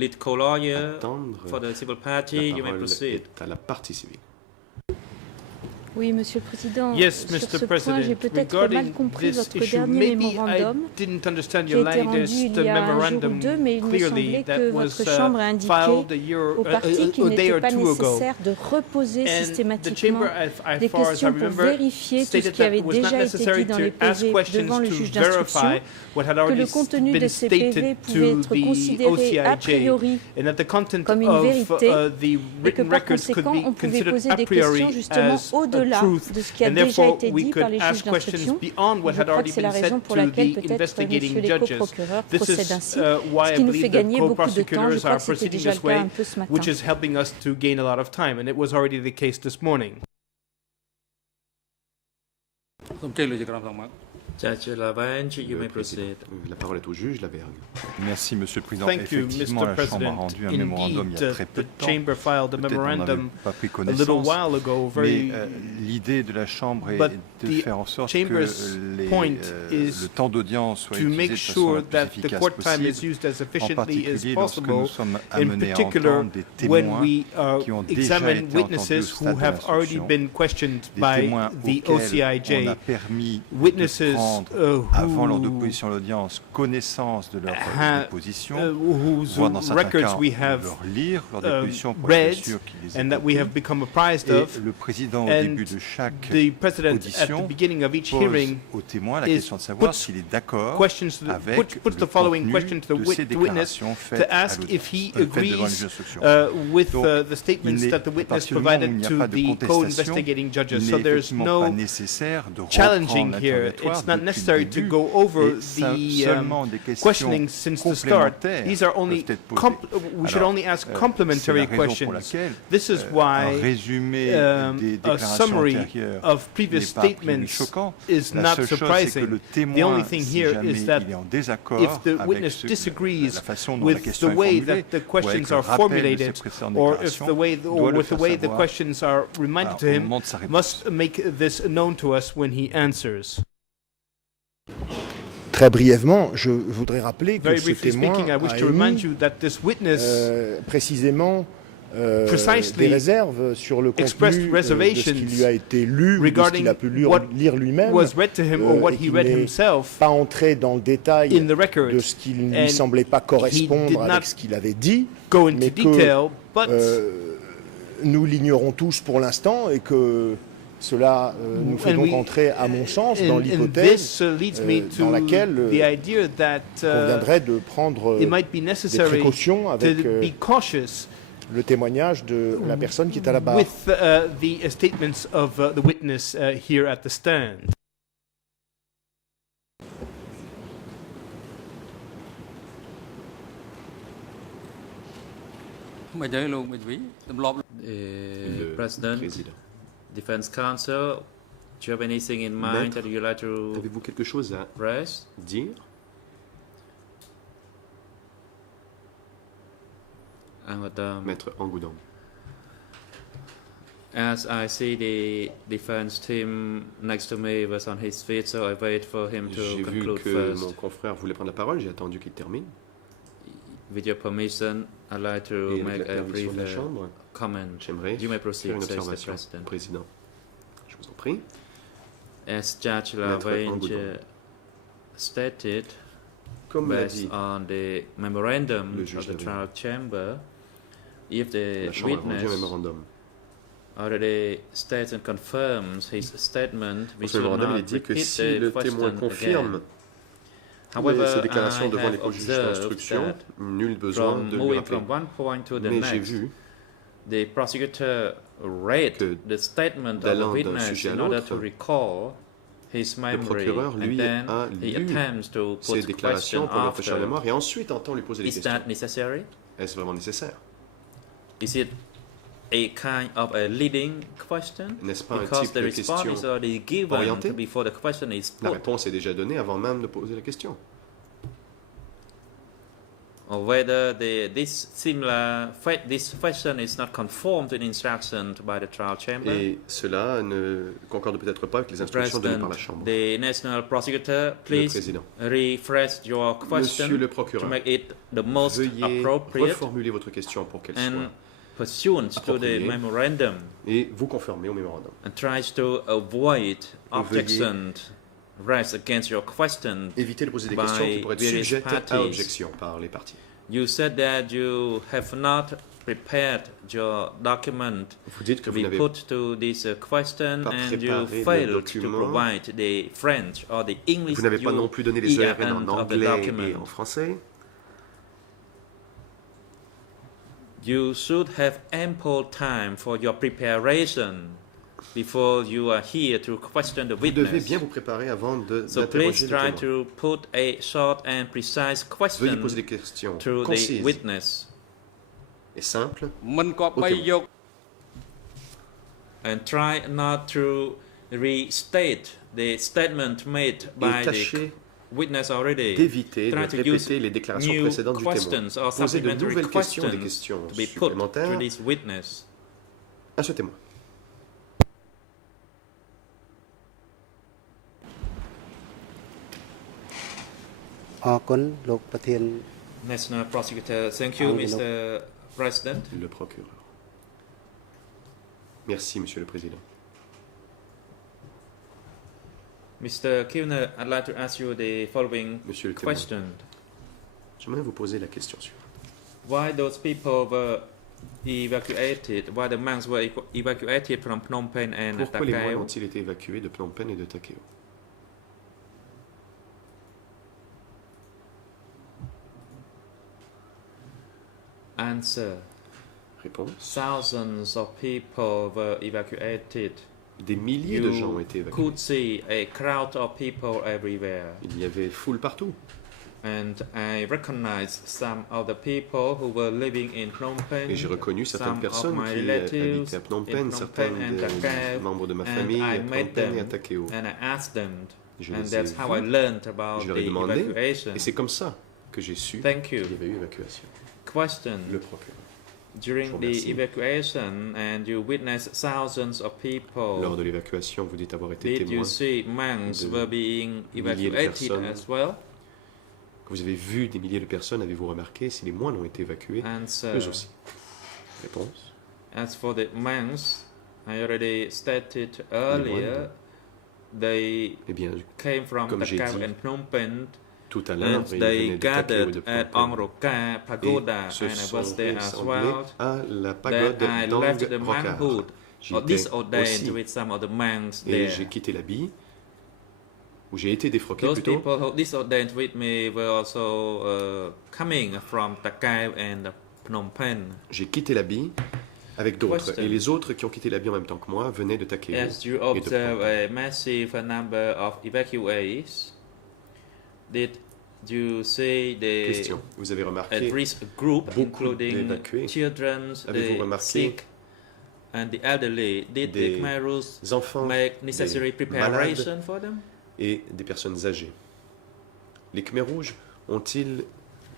lead co-lawyer Attendre. for the civil La party, you may parole proceed. est à la partie civile. Oui, Monsieur le Président. Yes, sur Mr. ce point, j'ai President, peut-être mal regarding compris this votre issue, dernier maybe I mémorandum didn't understand qui your a été rendu latest il y a un jour ou memorandum deux, mais il me clearly semblait that que was votre chambre a indiqué filed a year, au parti qu'il a day n'était or pas two ago. nécessaire de reposer And the systématiquement chamber, des as far as I questions pour remember, vérifier tout ce stated qui that avait it was not déjà été necessary dit dans to les ask PV questions devant le to juge d'instruction, verify what had que already le contenu been de ces PV stated pouvait to être the considéré a OCIJ, priori and that the content comme une of vérité, the et que written par records could conséquent, be on pouvait considered poser a des priori questions justement as a au-delà truth, de ce qui a and déjà therefore été we dit par could les juges ask questions d'instruction. beyond what Je had crois que already c'est la been raison said pour to laquelle the peut-être investigating messieurs les judges. coprocureurs This procèdent is ainsi, why ce I qui nous believe fait that gagner beaucoup de temps. Je co-prosecutors crois are que c'était proceeding déjà le this cas way, un peu ce matin. which is helping us to gain a lot of time, and it was already the case this morning. សូមអញ្ជើញលោកយាយក្រមទាំងមក Judge Lavergne, you Le may président. proceed. La parole est au juge Lavergne. Merci, Monsieur le Président. Thank you, Effectivement, Mr. la Chambre a President. rendu un mémorandum il y a Indeed, très peu the de temps. chamber filed a Peut-être on n'avait memorandum pas pris a little connaissance. while ago, Mais very l'idée de la Chambre est but de the faire en sorte chamber's que point is le temps d'audience soit to utilisé make de façon sure la plus that the efficace court time is possible. used as En efficiently as particulier lorsque possible, nous sommes in amenés à particular entendre des when témoins we qui ont déjà examine été entendus au witnesses who stade de have already l'instruction, been questioned des by témoins the auxquels on OCIJ, a permis witnesses de prendre, avant leur who déposition à l'audience, connaissance de leur déposition, whose voire dans certains records cas we de have leur lire leur déposition pour être read sûr qu'ils les aient and that we have compris. become apprised Et of. le président au And début de chaque the president at the audition beginning of each pose hearing au témoin la is question de savoir puts s'il est d'accord questions to the, avec puts the le following contenu question to de the ces witness déclarations to faites à ask if he l'audience, faites devant le agrees juge d'instruction. with Donc, the statements il n'est- that the à witness partir du moment où il provided n'y a to pas de the contestation, co-investigating judges. il So n'est there's effectivement pas no nécessaire de challenging reprendre here. l'interrogatoire It's not depuis necessary le to début, go over et the seulement des questions questioning since the start. complémentaires These are only peuvent être posées. we should Alors, only ask c'est la complementary raison pour questions. laquelle, This is un why résumé des a déclarations summary antérieures of previous n'est pas a priori statements choquant. is La not seule chose, c'est que surprising. le The témoin, only thing si here jamais is that il est en désaccord if the avec witness disagrees la façon dont la with question the est way formulée, that the ou avec questions le are rappel de ses formulated, précédentes or if déclarations, the way doit or le with the faire way the savoir, questions are reminded to au him, moment de sa réponse. must make this known to us when he answers. Très brièvement, je voudrais rappeler que Very ce briefly témoin speaking, I wish a to remind émis you that this witness précisément precisely des réserves sur le expressed contenu de ce reservations qui lui a été lu, ou de ce regarding qu'il a pu what lire lui-même, was read to him or what et he qui read n'est himself pas entré dans le détail in the records. de ce qui ne And lui semblait pas he did correspondre not avec ce qu'il avait dit, go into mais que detail, but nous l'ignorons tous pour l'instant et que cela nous fait And donc we- entrer, à mon sens, dans and l'hypothèse this leads me dans to laquelle the idea that conviendrait de prendre it might be des necessary précautions avec to be cautious le témoignage de la personne qui est à la barre. with the statements of the witness here at the stand.មិនអញ្ចឹងលោកមេធាវីទម្លាប់ Le President, président. Defense Counsel, do you have anything in mind Maître, that you'd like to Avez-vous quelque chose à raise? dire? Maître Angoudam. As I see the defense team next to me was on his feet, so I wait for him to J'ai vu conclude que first. mon confrère voulait prendre la parole, j'ai attendu qu'il termine. With your permission, I'd like to Et avec make la a permission brief de la Chambre, comment. j'aimerais You may faire proceed, une says the observation. President. Président, je vous en prie. As Judge Maître Lavergne Angoudam. stated, Comme l'a based dit on the memorandum le of juge the Lavergne, trial chamber, if the la Chambre a rendu un witness mémorandum. already states and confirms his statement, we Dans ce should mémorandum, il not est dit que repeat si the le témoin question confirme again. However, ses déclarations I devant have les juges observed d'instruction, that nul besoin from de lui moving rappeler. from one point to the Mais j'ai next, vu the prosecutor read que the statement of the d'allant d'un witness sujet à in order l'autre, to recall his memory, procureur, lui, and then a he lu attempts to ces put déclarations question pour lui rafraîchir la after. mémoire et ensuite entend lui poser des Is questions. that necessary? Est-ce vraiment nécessaire? Is it a kind of a leading question? N'est-ce pas un Because type the de response question is already given orientée? before the question is La put. réponse est déjà donnée avant même de poser la question. Or whether this question is not conformed to the instruction by the trial chamber. Et cela ne concorde peut-être pas avec les instructions données par la Chambre. The National Prosecutor, Le please Président. rephrase your question Monsieur le to procureur, make it the most veuillez appropriate reformuler votre question pour qu'elle and soit pursuant to the appropriée memorandum, et vous conformer au mémorandum. and tries to avoid objection raised against your question. Évitez de poser des by questions qui pourraient être various sujettes parties. à objection par les parties. You said that you have not prepared your document Vous dites que to vous be n'avez put to this question pas and préparé you le failed to document. provide the French or the English Vous n'avez pas non plus donné les ERN en of the anglais et document. en français. You should have ample time for your preparation before you are here to question the Vous devez witness. bien vous préparer avant So d'interroger please le try témoin. to put a short and precise Veuillez question poser des questions to the concises witness et simples. មិនគប្បីយក and try not to restate the statement made by Et the tâchez witness already. d'éviter de Try to use répéter les déclarations new précédentes du témoin. questions or Posez de supplementary nouvelles questions, des questions questions to be put to supplémentaires this witness. à ce témoin. National Prosecutor, thank you, Mr. President. Le procureur. Merci, Monsieur le Président. Mr. Kilner, I'd like to ask you the following Monsieur le témoin, question. j'aimerais vous poser la question suivante. Why those people were evacuated, why the monks were evacuated from Phnom Penh and Pourquoi les moines Takeo? ont-ils été évacués de Phnom Penh et de Takeo? Answer. Réponse. Thousands of people were evacuated. Des milliers de gens ont été You évacués. could see a crowd of people everywhere. Il y avait foule partout. And I recognized some of the people who were living in Phnom Penh. Et j'ai reconnu certaines some personnes of my qui relatives habitaient à Phnom in Penh, Phnom certains Penh and des Takeo, membres de ma and famille I à Phnom met Penh et à them Takeo. and I asked them, Je and les ai that's how I vus, learned about je leur the ai demandé, evacuation. et c'est comme ça que j'ai su Thank qu'il you. y avait eu évacuation. Question. Le procureur. During Je vous the remercie. evacuation, and you witnessed thousands of people. Lors de l'évacuation, vous dites avoir été Did témoin. you see monks de were being milliers de evacuated personnes. as well? Que vous avez vu des milliers de personnes, avez-vous remarqué si les moines ont été évacués? Answer. Eux aussi. Réponse. As for the monks, I already stated moines. earlier, they Eh bien, came from comme j'ai Takao dit and Phnom Penh, tout à l'heure, and ils they venaient de Takeo et gathered de at Phnom Penh. Angroka Pagoda, Et se and I sont was there as rassemblés well. à la Then pagode I left the d'Angrokar. monkhood, or J'étais disordained aussi, with some of the monks et there. j'ai quitté l'habit, ou j'ai été défroqué Those plutôt. people who disordained with me were also coming from Takao and Phnom Penh. J'ai quitté l'habit avec d'autres. Question. Et les autres qui ont quitté l'habit en même temps que moi venaient de Takeo. As you et de observe Phnom Penh. a massive number of evacuees, did you see the Question. Vous avez remarqué at-risk group, beaucoup including d'évacués. children, Avez-vous the remarqué sick, and the elderly? Did the des Khmer Rouge enfants, make necessary des preparation malades for them? et des personnes âgées? Les Khmers rouges ont-ils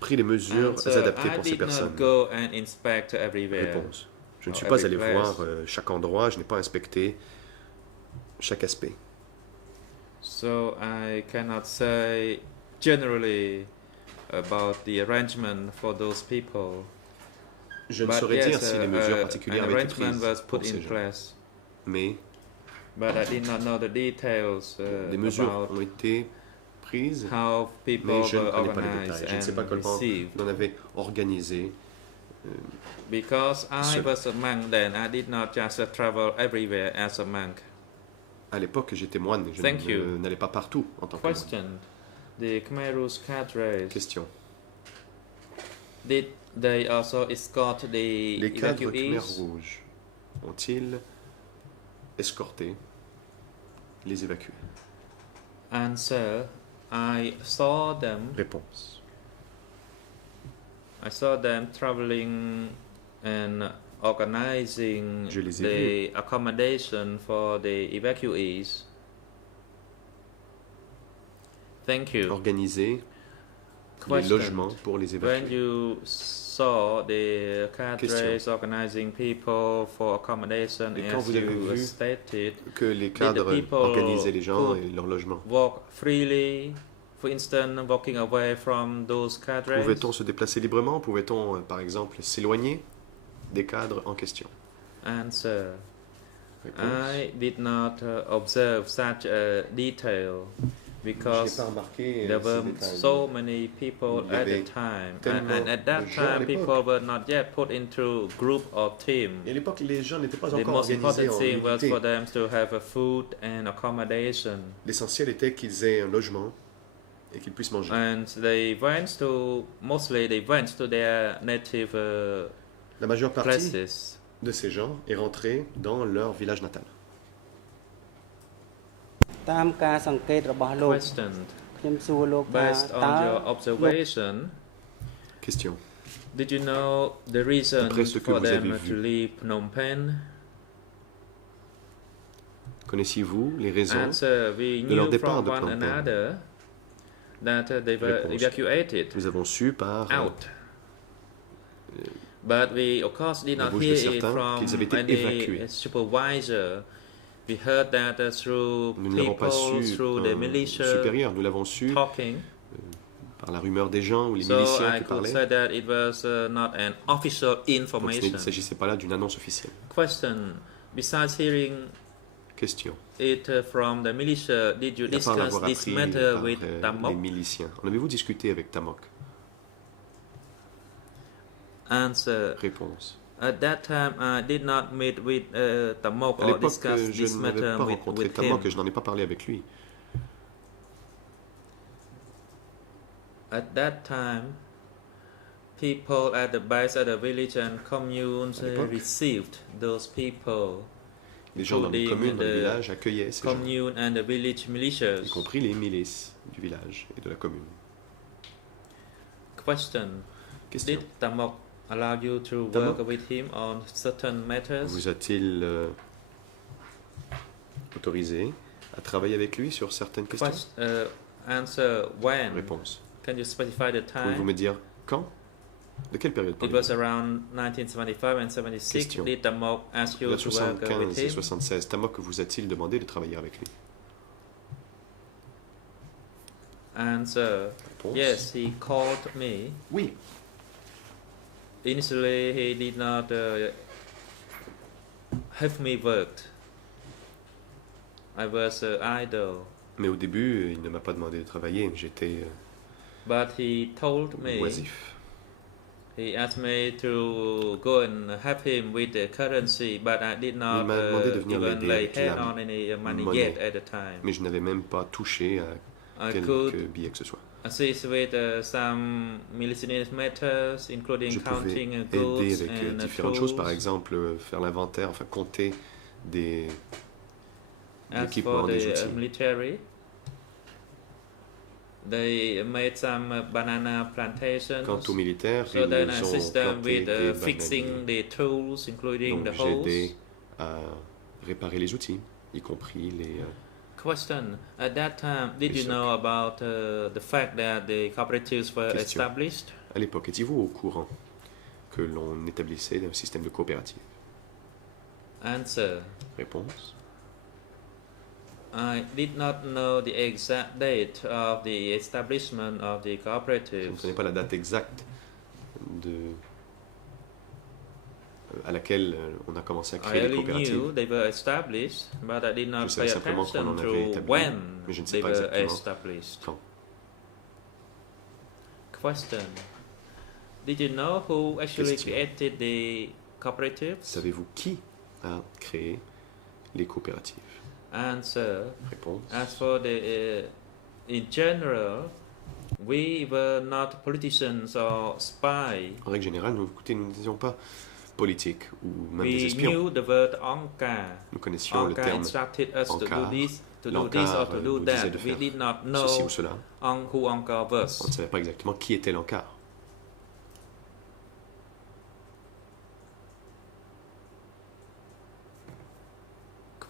pris les mesures Answer, adaptées I pour ces did not personnes? go and inspect everywhere. Réponse. Je ne suis or pas every allé place. voir chaque endroit, je n'ai pas inspecté chaque aspect. So I cannot say generally about the arrangement for those people. Je ne But saurais yes, dire si les mesures an particulières avaient été arrangement prises was pour put ces in gens. place. Mais But I did not know the details des mesures about ont été prises, how people mais je ne were connais pas les organized détails. Je ne sais pas and comment received. on avait organisé. Because I Cela. was a monk then, I did not just travel everywhere as a monk. À l'époque, j'étais moine, je Thank you. n'allais pas partout en tant que moine. Question. The Khmer Rouge cadres, Question. did they also escort the Les cadres Khmer evacuees? rouges ont-ils escorté les évacués? Answer. I saw them. Réponse. I saw them traveling and organizing Je les ai the accommodation for the evacuees. Thank you. organiser les Question. logements pour les When évacués. you saw the cadres organizing people for accommodation, Et quand as vous avez you vu stated, Que les the cadres people organisaient les gens could et leur logement. walk freely, for instance, walking away from those cadres? Pouvait-on se déplacer librement? Pouvait-on, par exemple, s'éloigner des cadres en question? Answer. Réponse. I did not observe such a detail Je n'ai because pas remarqué there ces were détails. so many people Il y at avait the time, tellement and at that de gens à time, l'époque. people were not yet put into group or team. Et à l'époque, les gens n'étaient pas The encore most organisés important en thing was unité. for them to have a food and accommodation, L'essentiel était qu'ils aient un logement et qu'ils puissent manger. and they went to mostly they went to their native La majeure partie places. de ces gens est rentrée dans leur village natal. តាមការសង្កេតរបស់លោក Question. ខ្ញុំសួរលោកថា Based តើ on your observation, Question. did you know the reason D'après ce que for vous them avez to vu. leave Phnom Penh? Connaissiez-vous les raisons Answer: we de leur knew départ from de one Phnom Penh? another that they were Réponse. evacuated Nous avons su par out. But we, of course, did la not bouche de hear it certains from qu'ils avaient été any évacués. supervisor. We heard that through Nous ne l'avons pas people, su through the d'un militia supérieur, nous l'avons su talking. par la rumeur des gens ou les So miliciens I qui could parlaient. say that it was not an official Donc il ne information. s'agissait pas là d'une annonce officielle. Question: besides hearing Question. it from the militia, did you Et à part discuss l'avoir this appris matter par with les Tamok? miliciens, en avez-vous discuté avec Tamok? Answer: Réponse. at that time, I did not meet with Tamok À or l'époque, discuss je this n'avais matter pas rencontré with Tamok et him. je n'en ai pas parlé avec lui. At that time, people at the base of the village and communes À l'époque, received those people, Les gens dans les including communes, dans les the villages, accueillaient ces gens, commune and the village militias. y compris les milices du village et de la commune. Question: Question. did Tamok allow you to Tamok work with him on certain matters? Vous a-t-il autorisé à travailler avec lui sur certaines questions? Answer: when? Réponse. Can you specify the Pouvez-vous time? me dire quand? De quelle période It parlez-vous? was around 1975 and 76. Question. Did Tamok ask you Vers to work 75 with et him? 76, Tamok vous a-t-il demandé de travailler avec lui? Answer: Réponse. yes, he called me. Oui. Initially, he did not have me worked. I was idle, Mais au début, il ne m'a pas demandé de travailler, j'étais but he told me. oisif. He asked me to go and help him with the currency, but I did not m'a demandé de venir even l'aider lay avec hand la on any money monnaie. yet at the time. Mais je n'avais même pas touché à I quelques could billets que ce soit. assist with some miscellaneous matters, including Je pouvais counting aider goods avec and différentes choses, par tools. exemple faire l'inventaire, enfin compter des As équipements, for des the outils. military, they made some banana plantations. Quant aux militaires, So ils then I nous ont assist them planté with des fixing bananiers. the tools, including Donc the j'ai aidé holes. à réparer les outils, y compris les... Question: at that time, did you know about the fact that the cooperatives were Question. established? À l'époque, étiez-vous au courant que l'on établissait un système de coopérative? Answer: Réponse. I did not know the exact date of the establishment of the Je ne cooperatives. connais pas la date exacte de, à laquelle on a commencé à I créer les only coopératives. knew they were established, but I did not Je savais pay simplement qu'on en attention avait to établi, when mais je ne sais they pas were exactement established. quand. Question: did you know who actually Question. created the cooperatives? Savez-vous qui a créé les coopératives? Answer: Réponse. as for the in general, we were not politicians or spies. En règle générale, nous n'étions pas politiques ou même des We espions. knew the word Ankar. Nous connaissions le Ankar terme instructed us to do Ankar. this, to do this or L'Ankar to do nous disait that. de We faire did not ceci know ou cela. who Ankar On ne was. savait pas exactement qui était l'Ankar.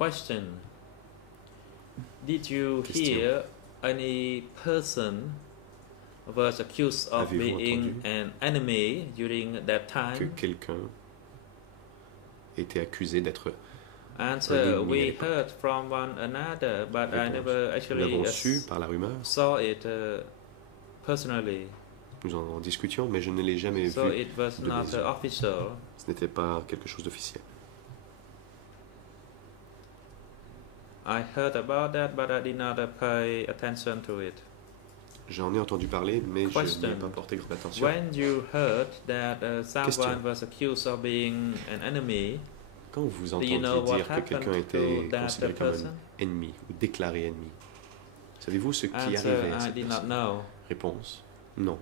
Question. Did you Question. hear any person was accused of Avez-vous being entendu an enemy during that que time? quelqu'un était accusé d'être Answer. ennemi à We l'époque. heard from one another, but I Réponse. never Nous actually l'avons su par la rumeur, saw it personally. nous en discutions, mais je ne l'ai jamais So vu. it was de not mes yeux. official. Ce n'était pas quelque chose d'officiel. I heard about that, but I did not pay attention to it. J'en ai entendu parler, mais je n'y ai Question. pas porté grande attention. When you heard that Question. someone was accused of being an enemy, Quand vous do you entendiez know what dire que quelqu'un happened était to that considéré comme person? un ennemi ou déclaré ennemi, savez-vous ce qui Answer. arrivait à I cette did not personne? know. Réponse. Non.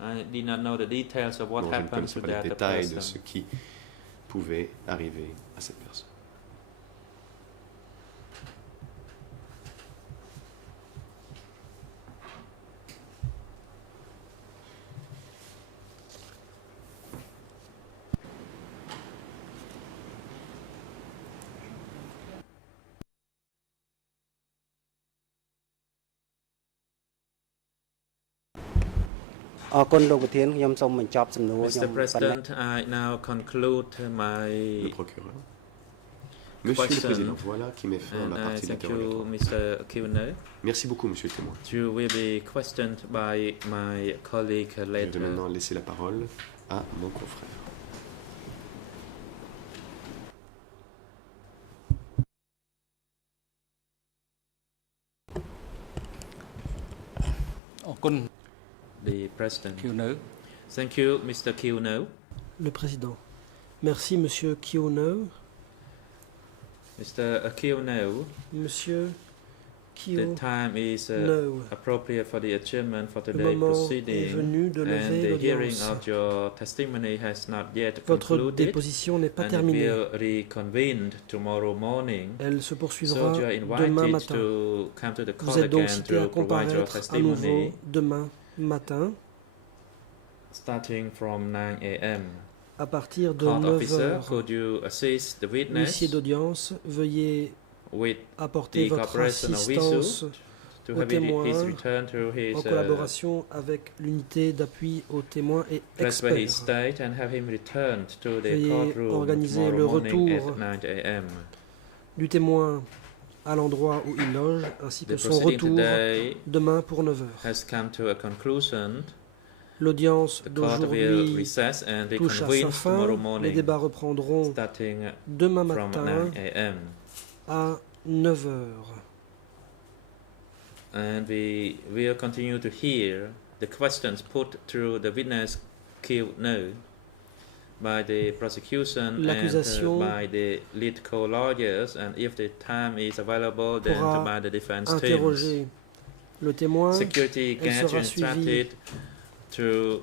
I did not know the details of what Non, je ne happened connaissais to pas les that détails de person. ce qui pouvait arriver à cette personne. Mr. President, I now conclude my Le procureur. Monsieur le question, Président, voilà qui met fin à and ma I partie thank you, d'interrogatoire. Mr. Kiwner. Merci beaucoup, Monsieur le témoin. You will be questioned by my colleague Je vais later. maintenant laisser la parole à mon confrère. The President. Kiwner. Thank you, Mr. Kiwner. Le président. Merci, monsieur Kioneu. Mr. Kiwner, Monsieur the time is Kioneu. appropriate for the adjournment for Le today's moment est proceeding, venu de and lever the hearing l'audience. of your testimony has not yet Votre concluded, déposition n'est pas and terminée. it will reconvene tomorrow morning. Elle se So poursuivra you are demain invited matin. to come to the Vous court êtes donc again cité à to provide your comparaître à nouveau testimony, demain matin starting from 9 a.m. à partir de Court 9 officer, heures. could you assist the witness Huissier d'audience, veuillez with apporter the votre cooperation of assistance witness to au have témoin his return to his en collaboration avec l'unité d'appui aux témoins et place where he experts. stayed and have him returned to the Veuillez courtroom organiser le tomorrow morning retour at 9 a.m. Du témoin à l'endroit où il loge, ainsi que The son proceeding retour today demain pour 9 heures. has come to a conclusion. L'audience The court will d'aujourd'hui recess and touche à sa reconvene fin. tomorrow Les morning, débats reprendront starting demain from matin 9 a.m. à 9 heures. And we will continue to hear the questions put through the witness Q&A by the prosecution and L'accusation by the lead co-lawyers, and if the time is available, then pourra by the defense teams. interroger le témoin. Security Elle gets sera suivie instructed to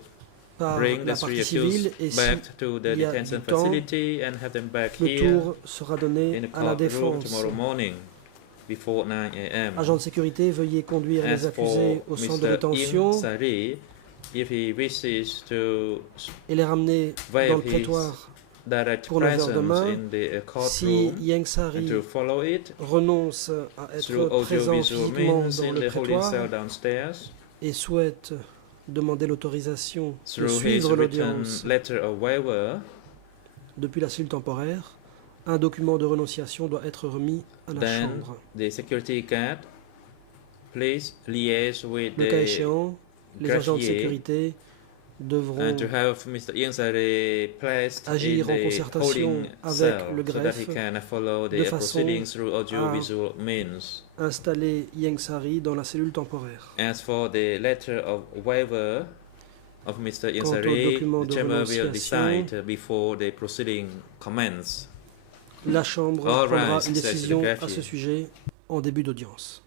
par bring la the three partie civile accused et si back to the il y a detention du temps, facility and have them back le here tour sera donné in the à la courtroom défense. tomorrow morning before 9 a.m. Agent de sécurité, veuillez conduire les As accusés for au centre de Mr. détention Im Sari, if he wishes to et les ramener dans le waive his prétoire. direct pour 9 heures presence demain, in the Si courtroom Yang and Sari to follow it renonce à through être présent audiovisual physiquement means dans in le the holding prétoire cell downstairs, et souhaite demander l'autorisation de through his suivre written l'audience letter of waiver, depuis la cellule temporaire, un document de renonciation doit être remis à la then Chambre. the security guard please liaise with Le cas the échéant, les agents de greffier sécurité devront and to have Mr. Ian Sari placed in agir en the concertation holding avec cell le so that he greffe can follow de the façon proceedings through audiovisual means. installer Yang Sari dans la cellule temporaire. As for the letter of waiver of Mr. Quant au Insari, document the de chamber will renonciation, decide before the proceeding commence. La Chambre All prendra right, une says the décision à greffier. ce sujet en début d'audience.